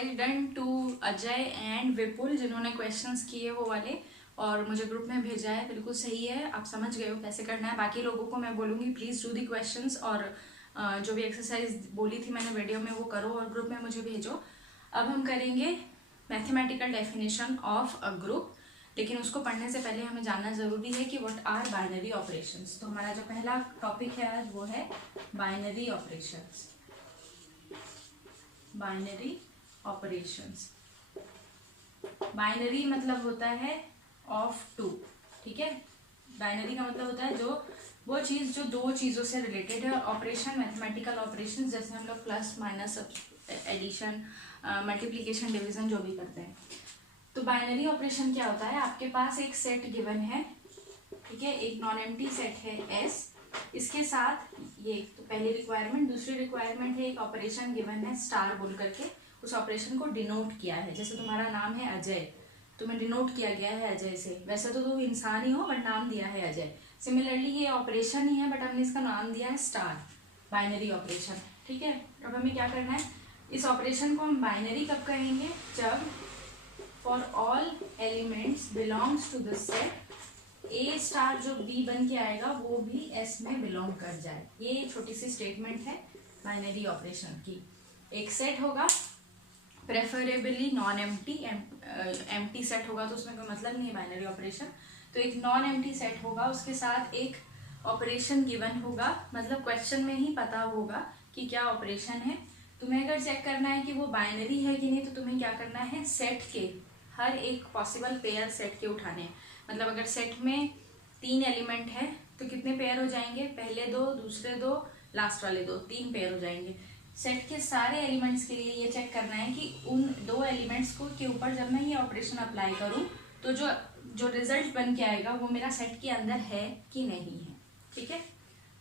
Well done to Ajay and Vipul जिन्होंने questions किए वो वाले और मुझे ग्रुप में भेजा है। बिल्कुल सही है, आप समझ गए हो कैसे करना है। बाकी लोगों को मैं बोलूँगी प्लीज़ डू दी क्वेश्चंस और जो भी एक्सरसाइज बोली थी मैंने वीडियो में वो करो और ग्रुप में मुझे भेजो। अब हम करेंगे mathematical definition of a group, लेकिन उसको पढ़ने से पहले हमें जानना ज़रूरी है कि व्हाट आर बाइनरी ऑपरेशंस। तो हमारा जो पहला टॉपिक है आज वो है binary operations. Binary operations, binary मतलब होता है ऑफ टू, ठीक है। बाइनरी का मतलब होता है जो वो चीज़ जो दो चीज़ों से रिलेटेड है। ऑपरेशन मैथमेटिकल ऑपरेशन जैसे हम लोग plus minus addition multiplication division जो भी करते हैं। तो बाइनरी ऑपरेशन क्या होता है, आपके पास एक सेट गिवन है, ठीक है, एक नॉन एम्प्टी सेट है एस, इसके साथ ये तो पहली रिक्वायरमेंट। दूसरी रिक्वायरमेंट है एक ऑपरेशन गिवन है स्टार बोल करके, उस ऑपरेशन को डिनोट किया है। जैसे तुम्हारा नाम है अजय, तुम्हें डिनोट किया गया है अजय से, वैसे तो तुम इंसान ही हो बट नाम दिया है अजय। सिमिलरली ये ऑपरेशन ही है बट हमने इसका नाम दिया है स्टार, बाइनरी ऑपरेशन, ठीक है। अब हमें क्या करना है, इस ऑपरेशन को हम बाइनरी कब कहेंगे, जब for all elements belongs to this set a star जो बी बन के आएगा वो भी एस में बिलोंग कर जाए। ये छोटी सी स्टेटमेंट है बाइनरी ऑपरेशन की। एक सेट होगा preferably non empty, empty set होगा तो उसमें कोई मतलब नहीं है बाइनरी ऑपरेशन। तो एक नॉन एम्प्टी सेट होगा, उसके साथ एक ऑपरेशन गिवन होगा, मतलब क्वेश्चन में ही पता होगा कि क्या ऑपरेशन है। तुम्हें अगर चेक करना है कि वो बाइनरी है कि नहीं तो तुम्हें क्या करना है, सेट के हर एक पॉसिबल पेयर सेट के उठाने हैं। मतलब अगर सेट में 3 एलिमेंट है तो कितने पेयर हो जाएंगे, पहले 2, दूसरे 2, लास्ट वाले 2, 3 पेयर हो जाएंगे। सेट के सारे एलिमेंट्स के लिए ये चेक करना है कि उन 2 एलिमेंट्स को के ऊपर जब मैं ये ऑपरेशन अप्लाई करूँ तो जो रिजल्ट बन के आएगा वो मेरा सेट के अंदर है कि नहीं है, ठीक है।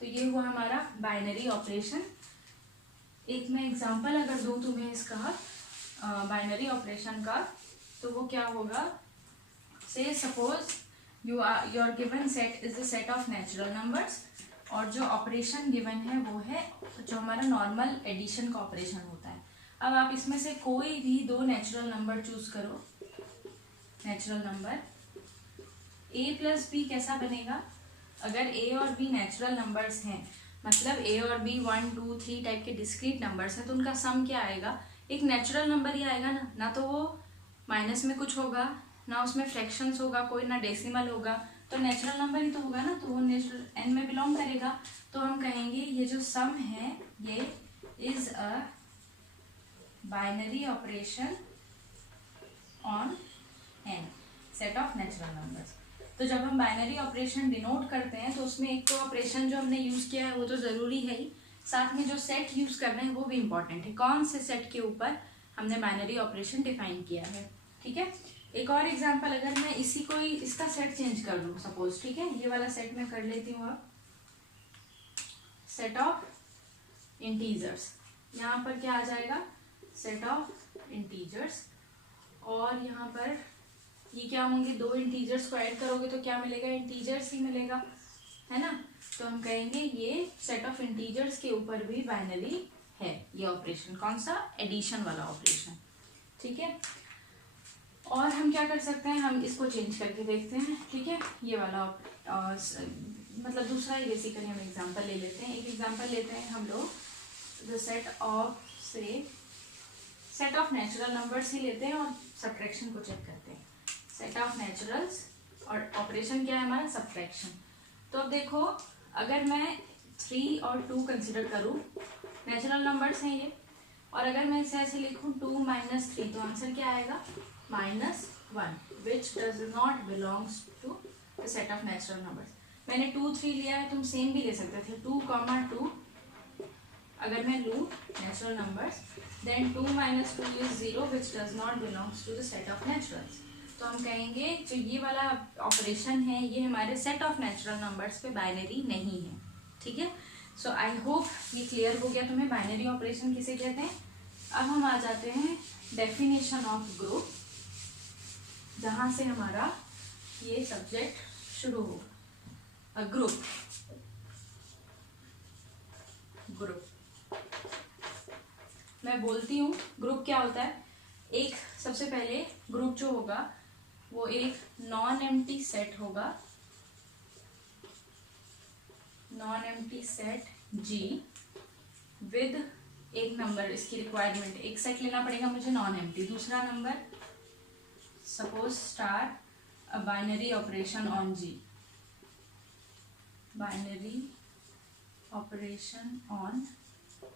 तो ये हुआ हमारा बाइनरी ऑपरेशन। एक मैं एग्जाम्पल अगर दूँ तुम्हें इसका बाइनरी ऑपरेशन का, तो वो क्या होगा, से suppose your given set is the set of natural numbers और जो ऑपरेशन गिवन है वो है जो हमारा नॉर्मल एडिशन का ऑपरेशन होता है। अब आप इसमें से कोई भी 2 नेचुरल नंबर चूज करो। Natural number a plus b कैसा बनेगा, अगर a और b नेचुरल नंबर्स हैं, मतलब a और b 1, 2, 3 टाइप के डिस्क्रीट नंबर्स हैं, तो उनका सम क्या आएगा, एक नेचुरल नंबर ही आएगा ना तो वो माइनस में कुछ होगा, ना उसमें फ्रैक्शंस होगा कोई, ना डेसिमल होगा, तो नेचुरल नंबर ही तो होगा ना, तो वो नेचुरल एन में बिलोंग करेगा। तो हम कहेंगे ये जो सम है ये is a binary operation on an, set of natural numbers. तो जब हम बाइनरी ऑपरेशन डिनोट करते हैं तो उसमें एक तो ऑपरेशन जो हमने यूज किया है वो तो जरूरी है ही, साथ में जो सेट यूज करना है वो भी इंपॉर्टेंट है, कौन से सेट के ऊपर हमने बाइनरी ऑपरेशन डिफाइन किया है, ठीक है। एक और एग्जांपल, अगर मैं इसी को ही इसका सेट चेंज कर लूँ सपोज, ठीक है, ये वाला सेट मैं कर लेती हूँ। अब सेट ऑफ इंटीजर्स, यहाँ पर क्या आ जाएगा, सेट ऑफ इंटीजर्स, और यहाँ पर ये क्या होंगे, 2 इंटीजर्स को ऐड करोगे तो क्या मिलेगा, इंटीजर्स ही मिलेगा, है ना। तो हम कहेंगे ये सेट ऑफ इंटीजर्स के ऊपर भी बाइनरी है ये ऑपरेशन, कौन सा, एडिशन वाला ऑपरेशन, ठीक है। और हम क्या कर सकते हैं, हम इसको चेंज करके देखते हैं, ठीक है। ये वाला मतलब दूसरा ही बेसिकली हम एग्जांपल ले लेते हैं। एक एग्जांपल लेते हैं हम लोग, the set of set of natural numbers ही लेते हैं और सब्ट्रैक्शन को चेक करते हैं। सेट ऑफ नेचुरल्स और ऑपरेशन क्या है हमारा, सब्ट्रैक्शन। तो अब देखो, अगर मैं 3 और 2 कंसिडर करूँ, नेचुरल नंबर्स हैं ये, और अगर मैं इसे ऐसे लिखूँ 2 - 3 तो आंसर क्या आएगा, -1, which does not belongs to the set of natural numbers। मैंने 2, 3 लिया है, तुम सेम भी ले सकते थे, 2, 2 अगर मैं लूँ natural numbers, then 2 - 2 is 0 which does not belongs to the set of naturals। तो हम कहेंगे जो ये वाला ऑपरेशन है ये हमारे सेट ऑफ नेचुरल नंबर्स पे बाइनरी नहीं है, ठीक है। सो आई होप ये क्लियर हो गया तुम्हें बाइनरी ऑपरेशन किसे कहते हैं। अब हम आ जाते हैं डेफिनेशन ऑफ ग्रुप, जहाँ से हमारा ये सब्जेक्ट शुरू होगा। ग्रुप मैं बोलती हूँ ग्रुप क्या होता है, एक सबसे पहले ग्रुप जो होगा वो एक नॉन एम्प्टी सेट होगा, non empty set G with एक नंबर, इसकी रिक्वायरमेंट एक सेट लेना पड़ेगा मुझे नॉन एम्प्टी। दूसरा number suppose star a binary operation on G, binary operation on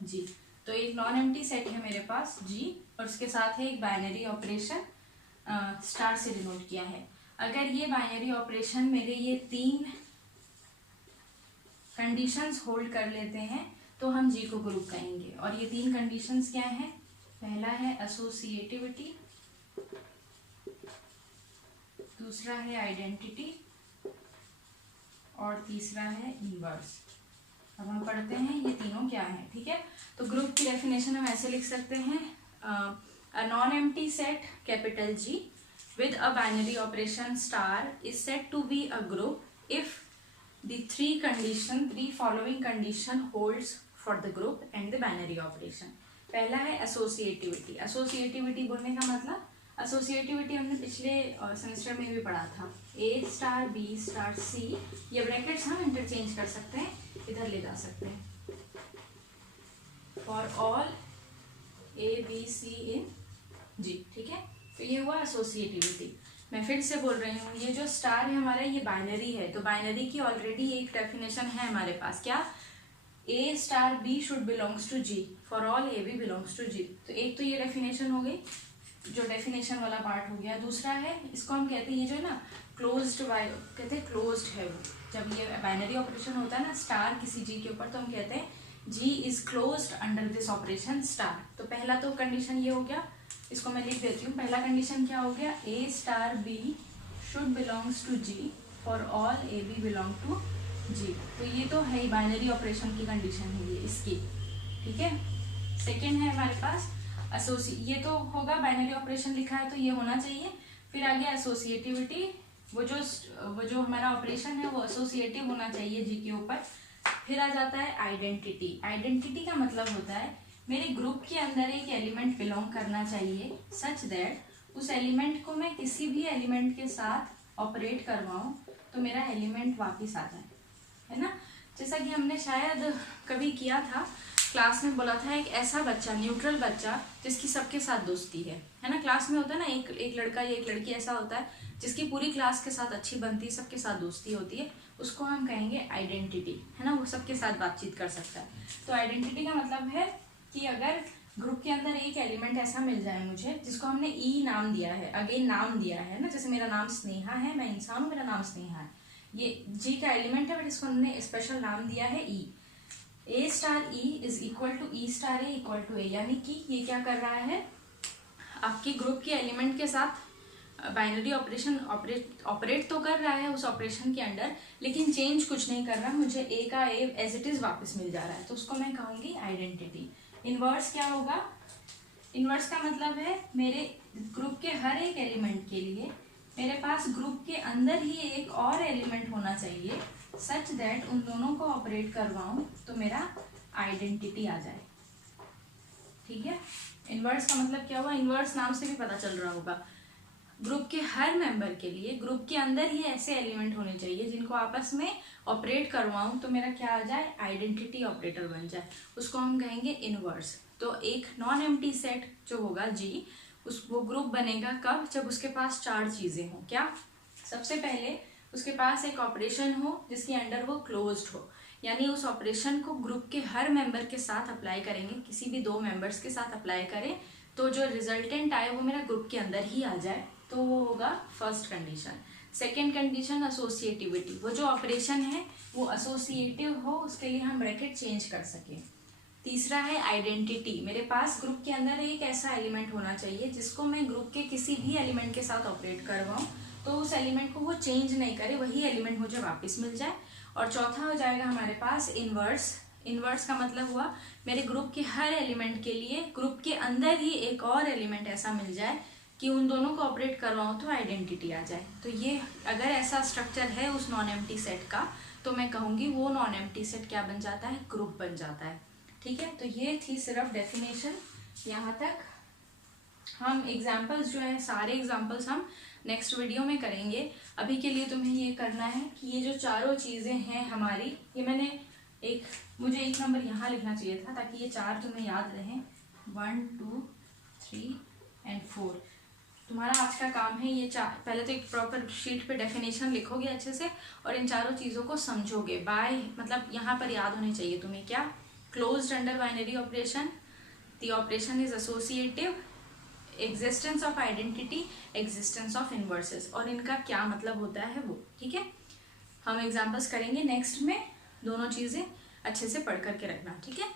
G। तो एक नॉन एम्प्टी सेट है मेरे पास G और उसके साथ है एक बाइनरी ऑपरेशन स्टार से डिनोट किया है। अगर ये बाइनरी ऑपरेशन मेरे ये 3 कंडीशंस होल्ड कर लेते हैं तो हम G को ग्रुप कहेंगे। और ये 3 कंडीशंस क्या है? पहला है एसोसिएटिविटी, दूसरा है आइडेंटिटी और तीसरा है इनवर्स। अब हम पढ़ते हैं ये तीनों क्या है, ठीक है। तो ग्रुप की डेफिनेशन हम ऐसे लिख सकते हैं, a non empty set capital G with a binary operation star is said to be a group if the three following condition holds for the group and the binary operation। पहला है associativity. Associativity बोलने का मतलब, associativity हमने पिछले semester में भी पढ़ा था, A star B star C, ये ब्रैकेट्स हम इंटरचेंज कर सकते हैं, इधर ले जा सकते हैं, for all A B C in G, ठीक है। तो ये हुआ एसोसिएटिविटी। मैं फिर से बोल रही हूँ, ये जो स्टार है हमारा ये बाइनरी है, तो बाइनरी की ऑलरेडी एक डेफिनेशन है हमारे पास, क्या? A star B should belongs to G for all A B belongs to G। तो एक तो ये डेफिनेशन हो गई, जो डेफिनेशन वाला पार्ट हो गया। दूसरा है, इसको हम कहते हैं ये जो है ना क्लोज्ड, कहते हैं क्लोज्ड है वो। जब ये बाइनरी ऑपरेशन होता है ना स्टार किसी G के ऊपर, तो हम कहते हैं G is closed under this operation star. तो पहला तो कंडीशन ये हो गया, इसको मैं लिख देती हूँ। पहला कंडीशन क्या हो गया? A star B should belongs to G for all A B belong to G। तो ये तो है ही बाइनरी ऑपरेशन की कंडीशन है ये इसकी, ठीक है। सेकेंड है हमारे पास ये तो होगा, बाइनरी ऑपरेशन लिखा है तो ये होना चाहिए। फिर आ गया एसोसिएटिविटी, वो जो हमारा ऑपरेशन है वो एसोसिएटिव होना चाहिए G के ऊपर। फिर आ जाता है आइडेंटिटी। आइडेंटिटी का मतलब होता है मेरे ग्रुप के अंदर एक एलिमेंट बिलोंग करना चाहिए सच दैट उस एलिमेंट को मैं किसी भी एलिमेंट के साथ ऑपरेट करवाऊं तो मेरा एलिमेंट वापस आ जाए, है ना। जैसा कि हमने शायद कभी किया था, क्लास में बोला था एक ऐसा बच्चा, न्यूट्रल बच्चा जिसकी सबके साथ दोस्ती है ना। क्लास में होता है ना एक लड़का या एक लड़की ऐसा होता है जिसकी पूरी क्लास के साथ अच्छी बनती है, सबके साथ दोस्ती होती है, उसको हम कहेंगे आइडेंटिटी, है ना। वो सबके साथ बातचीत कर सकता है। तो आइडेंटिटी का मतलब है कि अगर ग्रुप के अंदर एक एलिमेंट ऐसा मिल जाए मुझे जिसको हमने ई नाम दिया है, अगेन नाम दिया है ना, जैसे मेरा नाम स्नेहा है, मैं इंसान हूँ, मेरा नाम स्नेहा है, ये जी का एलिमेंट है बट इसको हमने स्पेशल नाम दिया है E. A star E is equal to E star A equal to A, यानी कि ये क्या कर रहा है, आपके ग्रुप के एलिमेंट के साथ बाइनरी ऑपरेशन ऑपरेट तो कर रहा है उस ऑपरेशन के अंडर, लेकिन चेंज कुछ नहीं कर रहा, मुझे ए का ए एज इट इज वापस मिल जा रहा है, तो उसको मैं कहूँगी आइडेंटिटी। इनवर्स क्या होगा? इनवर्स का मतलब है मेरे ग्रुप के हर एक एलिमेंट के लिए मेरे पास ग्रुप के अंदर ही एक और एलिमेंट होना चाहिए सच दैट उन दोनों को ऑपरेट करवाऊं तो मेरा आइडेंटिटी आ जाए, ठीक है। इनवर्स का मतलब क्या हुआ? इनवर्स नाम से भी पता चल रहा होगा, ग्रुप के हर मेंबर के लिए ग्रुप के अंदर ही ऐसे एलिमेंट होने चाहिए जिनको आपस में ऑपरेट करवाऊं तो मेरा क्या आ जाए, आइडेंटिटी ऑपरेटर बन जाए, उसको हम कहेंगे इनवर्स। तो एक नॉन एम्प्टी सेट जो होगा जी, वो ग्रुप बनेगा कब? जब उसके पास 4 चीजें हो। क्या? सबसे पहले उसके पास एक ऑपरेशन हो जिसके अंडर वो क्लोज्ड हो, यानी उस ऑपरेशन को ग्रुप के हर मेंबर के साथ अप्लाई करेंगे, किसी भी 2 मेंबर्स के साथ अप्लाई करें तो जो रिजल्टेंट आए वो मेरा ग्रुप के अंदर ही आ जाए, तो वो होगा first condition. Second condition associativity, वो जो ऑपरेशन है वो एसोसिएटिव हो, उसके लिए हम ब्रैकेट चेंज कर सकें। तीसरा है आइडेंटिटी, मेरे पास ग्रुप के अंदर एक ऐसा एलिमेंट होना चाहिए जिसको मैं ग्रुप के किसी भी एलिमेंट के साथ ऑपरेट करवाऊं तो उस एलिमेंट को वो चेंज नहीं करे, वही एलिमेंट मुझे वापस मिल जाए। और चौथा हो जाएगा हमारे पास इनवर्स। इनवर्स का मतलब हुआ मेरे ग्रुप के हर एलिमेंट के लिए ग्रुप के अंदर ही एक और एलिमेंट ऐसा मिल जाए कि उन दोनों को ऑपरेट करवाऊं तो आइडेंटिटी आ जाए। तो ये अगर ऐसा स्ट्रक्चर है उस नॉन एम्प्टी सेट का तो मैं कहूँगी वो नॉन एम्प्टी सेट क्या बन जाता है, ग्रुप बन जाता है, ठीक है। तो ये थी सिर्फ डेफिनेशन यहाँ तक। हम एग्जाम्पल्स जो है सारे एग्जाम्पल्स हम नेक्स्ट वीडियो में करेंगे। अभी के लिए तुम्हें ये करना है कि ये जो चारों चीज़ें हैं हमारी, ये मुझे एक नंबर यहाँ लिखना चाहिए था ताकि ये चार तुम्हें याद रहें, 1 2 3 एंड 4। तुम्हारा आज का काम है ये चार, पहले तो एक प्रॉपर शीट पे डेफिनेशन लिखोगे अच्छे से और इन चारों चीज़ों को समझोगे। बाय मतलब यहाँ पर याद होने चाहिए तुम्हें क्या, closed under binary operation, the operation is associative, existence of identity, existence of inverses, और इनका क्या मतलब होता है वो। ठीक है, हम एग्जाम्पल्स करेंगे नेक्स्ट में, दोनों चीज़ें अच्छे से पढ़ करके रखना। ठीक है।